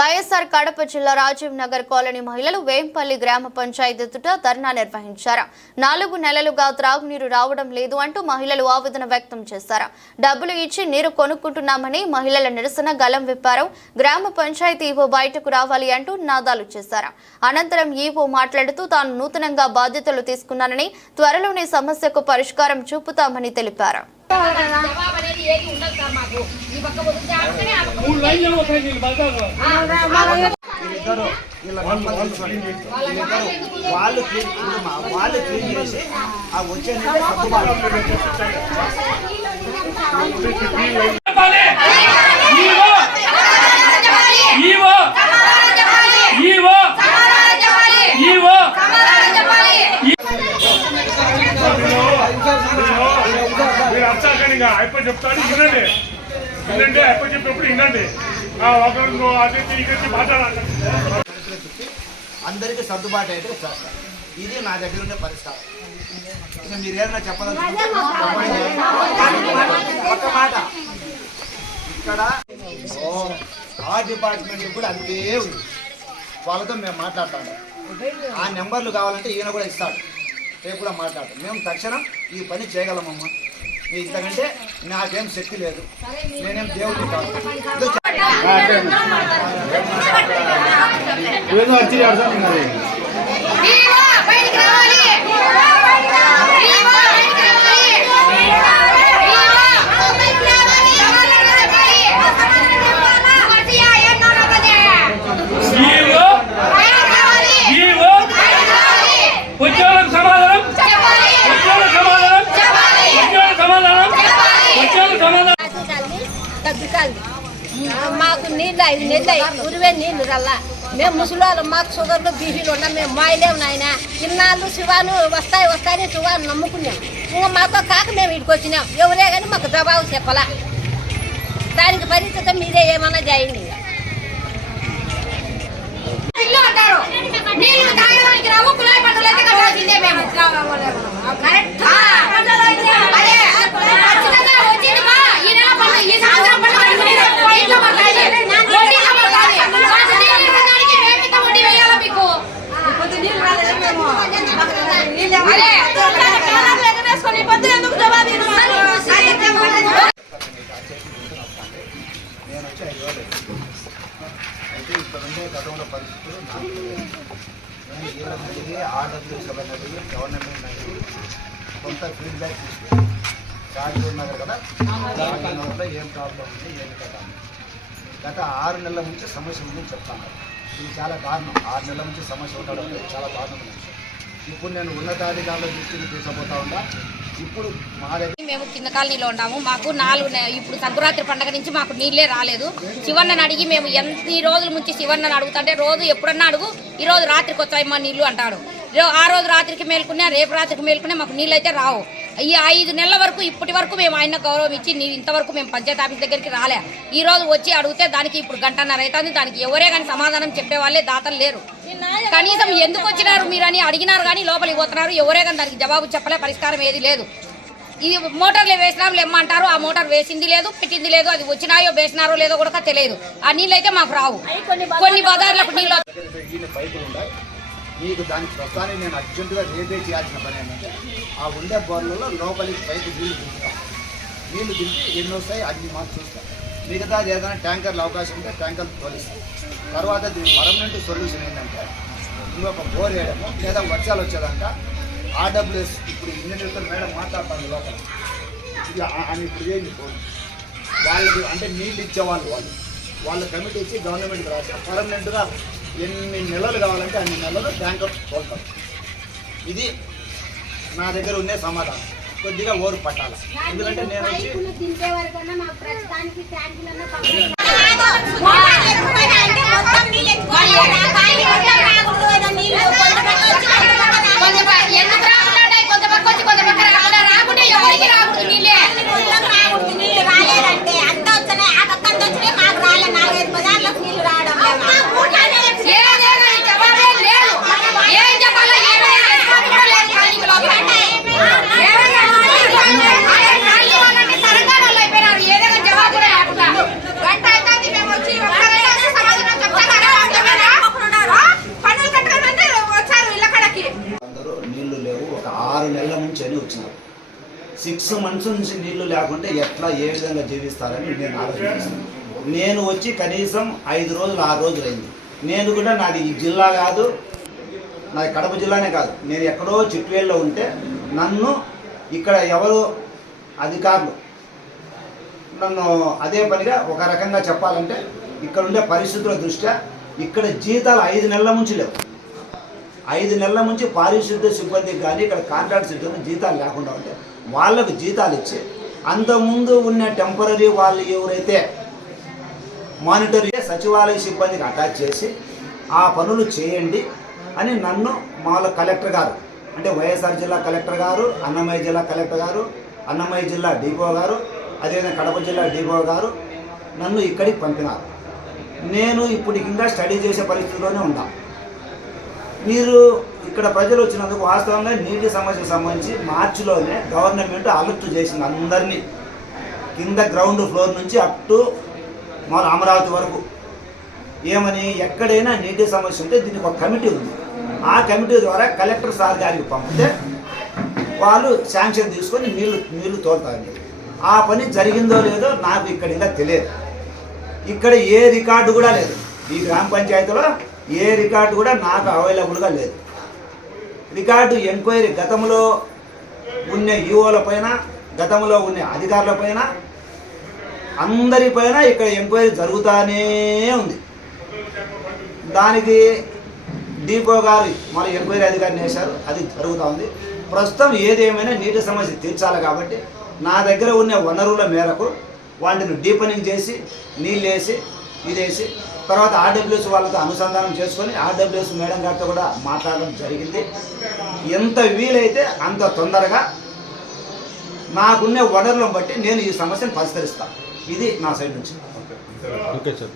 వైఎస్ఆర్ కడప జిల్లా రాజీవ్ నగర్ కాలనీ మహిళలు వేంపల్లి గ్రామ పంచాయతీ ఎదుట ధర్నా నిర్వహించారు. నాలుగు నెలలుగా త్రాగునీరు రావడం లేదు అంటూ మహిళలు ఆవేదన వ్యక్తం చేశారు. డబ్బులు ఇచ్చి నీరు కొనుక్కుంటున్నామని మహిళల నిరసన గలం విప్పారు. గ్రామ పంచాయతీ ఈవో బయటకు రావాలి అంటూ నాదాలు చేశారు. అనంతరం ఈవో మాట్లాడుతూ తాను నూతనంగా బాధ్యతలు తీసుకున్నానని త్వరలోనే సమస్యకు పరిష్కారం చూపుతామని తెలిపారు. జవాబు అనేది ఏది ఉండదు సార్ మాకు ఈ పక్క వదిలితే ఆడుతూనే ఆ పక్క మూడు లైన్లు బజార్లో వీళ్ళిద్దరు వీళ్ళ వాళ్ళు క్లీన్ వాళ్ళు క్లీన్ చేసి ఆ వచ్చే నీళ్ళు సర్దుబాటు ఈవో ఈవో ఈవో మీరు అర్థాకని అయిపో చెప్తాడు వినండి. వినండి అయిపో చెప్పినప్పుడు వినండి. ఆ, ఒకరు అదే ఇక్కడ మాట్లాడాలి. అందరికీ సర్దుబాటు అయితే ఇది నా దగ్గర ఉండే పరిష్కారం ఇక మీరు ఏదైనా చెప్పదలుచుకుంటే ఒక మాట. ఇక్కడ ఆ డిపార్ట్మెంట్ కూడా అంతే ఉంది. వాళ్ళతో మేము మాట్లాడతాము. ఆ నెంబర్లు కావాలంటే ఈయన కూడా ఇస్తాడు. రేపు కూడా మాట్లాడతాం. మేము తక్షణం ఈ పని చేయగలమమ్మా. ఇంతకంటే నాకేం శక్తి లేదు నేనేం దేవుడిని కాదు ఇదో చెప్- వీవో బయటికి రావాలి వీవో బయటికి రావాలి వీవో బయటికి రావాలి సమాధానం చెప్పాలి వర్షియా ఎన్నో నమ్మదే ఈవో బయటికి రావాలి ఈవో బయటికి రావాలి ఉద్యోగం సమాధానం చెప్పాలి ఉద్యోగ సమాధానం చెప్పాలి ఉద్యోగ సమాధానం ఉద్యోగ సమాధానం తగ్గుతుంది మాకు నీళ్ళు ఐదు నెలలు అయ్యి ఉరివే నీళ్ళు రల్లా మేము ముసలి మాకు షుగర్లు బీపీలు ఉన్నాం మేము మాయలేము నాయన ఇన్నాళ్ళు శివాను వస్తాయి వస్తాయని శివాను నమ్ముకున్నాం. ఇంకా మాతో కాక మేము ఇక్కడికి వచ్చినాం. ఎవరే కానీ మాకు జవాబు చెప్పలా. దానికి పరిస్థితి మీరే ఏమన్నా చేయండి ఇక. ఇల్లు అంటారు నీళ్ళు తాగడానికి రావు కుళాయి పంటలు అయితే కట్టాల్సిందే మేము కరెక్ట్ అదే ఖచ్చితంగా వచ్చింది మా ఈ నెల పంట ఈ సంవత్సరం పంట కట్టుకునేది ఇంట్లో పడతాయి వడ్డీలో పడతాయి మాకు నీళ్ళు ఇవ్వడానికి మేము ఇంత వడ్డీ వేయాలా మీకు అదే ఎగరేసుకొని పొద్దున ఎందుకు జవాబు నేను వచ్చి ఐదు రోజులు అయింది. అయితే ఇక్కడ గతంలో పరిస్థితులు నాకు ఆర్డర్లు నేను గవర్నమెంట్ అనేది కొంత ఫీడ్బ్యాక్ తీసుకున్నాను రాజీవ్ ఉన్నారు కదా రాజీవ్ ఏం ప్రాబ్లం ఉంది ఏం కదా గత ఆరు నెలల నుంచి సమస్య ఉందని చెప్తాను ఇది చాలా కారణం ఆరు నెలల నుంచి సమస్య ఉండడం చాలా కారణం ఇప్పుడు నేను ఉన్నతాధికారుల దృష్టిని తీసుకుపోతా ఉంటా ఇప్పుడు మేము కింద కాలనీలో ఉన్నాము. మాకు నాలుగు ఇప్పుడు సంక్రాంతి పండగ నుంచి మాకు నీళ్ళే రాలేదు. శివన్నని అడిగి మేము ఎన్ని రోజుల నుంచి శివన్నను అడుగుతుంటే రోజు ఎప్పుడన్నా అడుగు ఈ రోజు రాత్రికి వచ్చాయమ్మా నీళ్ళు అంటాడు ఆ రోజు రాత్రికి మేల్కున్నా రేపు రాత్రికి మేల్కున్నా మాకు నీళ్ళు అయితే రావు. ఈ ఐదు నెలల వరకు ఇప్పటి వరకు మేము ఆయన గౌరవం ఇచ్చి నీ ఇంతవరకు మేము పంచాయతీ ఆఫీస్ దగ్గరికి రాలే. ఈ రోజు వచ్చి అడిగితే దానికి ఇప్పుడు గంటన్నర అవుతుంది. దానికి ఎవరే కానీ సమాధానం చెప్పే వాళ్ళే దాతలు లేరు. కనీసం ఎందుకు వచ్చినారు మీరు అని అడిగినారు కానీ లోపలికి పోతున్నారు. ఎవరే కానీ దానికి జవాబు చెప్పలే పరిష్కారం ఏది లేదు. ఇది మోటార్లు వేసినాం లెమ్మంటారు. ఆ మోటార్ వేసింది లేదు పెట్టింది లేదు. అది వచ్చినాయో వేసినారో లేదో కూడా తెలియదు. ఆ నీళ్ళు అయితే మాకు రావు. కొన్ని బజార్లకు నీళ్ళు మీకు దానికి ప్రస్తుతానికి నేను అర్జెంటుగా రేపే చేయాల్సిన పని ఏంటంటే ఆ ఉండే బోర్లలో లోపలికి పైకి నీళ్ళు దింపుతాం. నీళ్ళు దింపి ఎన్ని వస్తాయి అన్ని మాకు చూస్తాం. మిగతా ఏదైనా ట్యాంకర్లు అవకాశం ఉంటే ట్యాంకర్లు తోలిస్తాం. తర్వాత దీని పర్మనెంట్ సొల్యూషన్ ఏంటంటే ఇంకొక బోర్ వేయడము లేదా వర్షాలు వచ్చేదంట ఆర్డబ్ల్యూఎస్ ఇప్పుడు ఇంజనీర్తో మేడం మాట్లాడతాను లోపల. ఇది అని ఇప్పుడు చేయండి ఫోన్ వాళ్ళకి అంటే నీళ్ళు ఇచ్చేవాళ్ళు వాళ్ళు వాళ్ళ. కమిటీ ఇచ్చి గవర్నమెంట్కి రాస్తారు పర్మనెంట్గా ఎన్ని నెలలు కావాలంటే అన్ని నెలలు ట్యాంకర్ తోలుతాం ఇది నా దగ్గర ఉండే సమాధానం. కొద్దిగా ఓరు పట్టాలి. ఎందుకంటే నేను వచ్చి దింపే వరకన్నా మాకు ప్రస్తుతానికి ట్యాంకులన్నా పంపించాలి. ఎందుకు రాకుండా కొంత పక్క వచ్చి కొంత పక్క రాకుండా రాకుంటే ఎవరికి రాకూడదు నీళ్ళే ఏదే కానీ జవాబే లేదు ఏం చెప్పాలో ఏమీ రెస్పాన్స్ కూడా లేదు ఖాళీకి లోపల. ఏమీ అదే ఖాళీ వాళ్ళంటే తెలంగాణలో అయిపోయినారు ఏదో కానీ జవాబు కూడా లేకుండా గంట అవుతుంది మేము వచ్చి ఒక్కరైనా సమాధానం సిక్స్ మంత్స్ నుంచి నీళ్ళు లేకుంటే ఎట్లా ఏ విధంగా జీవిస్తారని నేను ఆలోచిస్తాను నేను వచ్చి కనీసం ఐదు రోజులు ఆరు రోజులు అయింది. నేను కూడా నాది ఈ జిల్లా కాదు నాది కడప జిల్లానే కాదు. నేను ఎక్కడో చిట్వేల్లో ఉంటే నన్ను ఇక్కడ ఎవరు అధికారులు నన్ను అదే పనిగా ఒక రకంగా చెప్పాలంటే ఇక్కడ ఉండే పరిస్థితుల దృష్ట్యా ఇక్కడ జీతాలు ఐదు నెలల నుంచి లేవు. ఐదు నెలల నుంచి పారిశుద్ధ్య సిబ్బందికి కానీ ఇక్కడ కాంట్రాక్ట్ సిబ్బంది జీతాలు లేకుండా ఉంటే వాళ్ళకు జీతాలు ఇచ్చే. అంతకుముందు ఉన్న టెంపరీ వాళ్ళు ఎవరైతే మానిటరీ సచివాలయ సిబ్బందికి అటాచ్ చేసి ఆ పనులు చేయండి అని నన్ను మాలో కలెక్టర్ గారు అంటే వైఎస్ఆర్ జిల్లా కలెక్టర్ గారు అన్నమయ్య జిల్లా కలెక్టర్ గారు అన్నమయ్య జిల్లా డిపో గారు అదేవిధంగా కడప జిల్లా డిపో గారు నన్ను ఇక్కడికి పంపినారు. నేను ఇప్పుడు ఇంకా స్టడీ చేసే పరిస్థితిలోనే ఉన్నా మీరు ఇక్కడ ప్రజలు వచ్చినందుకు వాస్తవంగా నీటి సమస్యకు సంబంధించి మార్చిలోనే గవర్నమెంట్ అలర్ట్ చేసింది అందరినీ. కింద గ్రౌండ్ ఫ్లోర్ నుంచి అప్ టు మన అమరావతి వరకు. ఏమని ఎక్కడైనా నీటి సమస్య ఉంటే దీనికి ఒక కమిటీ ఉంది. ఆ కమిటీ ద్వారా కలెక్టర్ సార్ గారికి పంపితే వాళ్ళు శాంక్షన్ తీసుకొని నీళ్ళు నీళ్ళు తోలుతారు. ఆ పని జరిగిందో లేదో నాకు ఇక్కడ ఇంకా తెలియదు. ఇక్కడ ఏ రికార్డు కూడా లేదు. ఈ గ్రామ పంచాయతీలో ఏ రికార్డు కూడా నాకు అవైలబుల్గా లేదు. రికార్డు ఎంక్వైరీ గతంలో ఉన్న ఈఓల పైన గతంలో ఉన్న అధికారుల పైన అందరిపైన ఇక్కడ ఎంక్వైరీ జరుగుతూనే ఉంది. దానికి డిపో గారు మన ఎంక్వైరీ అధికారిని వేశారు. అది జరుగుతూ ఉంది. ప్రస్తుతం ఏదేమైనా నీటి సమస్య తీర్చాలి కాబట్టి నా దగ్గర ఉన్న వనరుల మేరకు వాటిని డీపనింగ్ చేసి నీళ్ళు వేసి ఇదేసి తర్వాత ఆర్డబ్ల్యూఎస్ వాళ్ళతో అనుసంధానం చేసుకొని ఆర్డబ్ల్యూఎస్ మేడం గారితో కూడా మాట్లాడడం జరిగింది. ఎంత వీలైతే అంత తొందరగా నాకున్న వనరులను బట్టి నేను ఈ సమస్యను పరిష్కరిస్తాను ఇది నా సైడ్ నుంచి. Okay sir.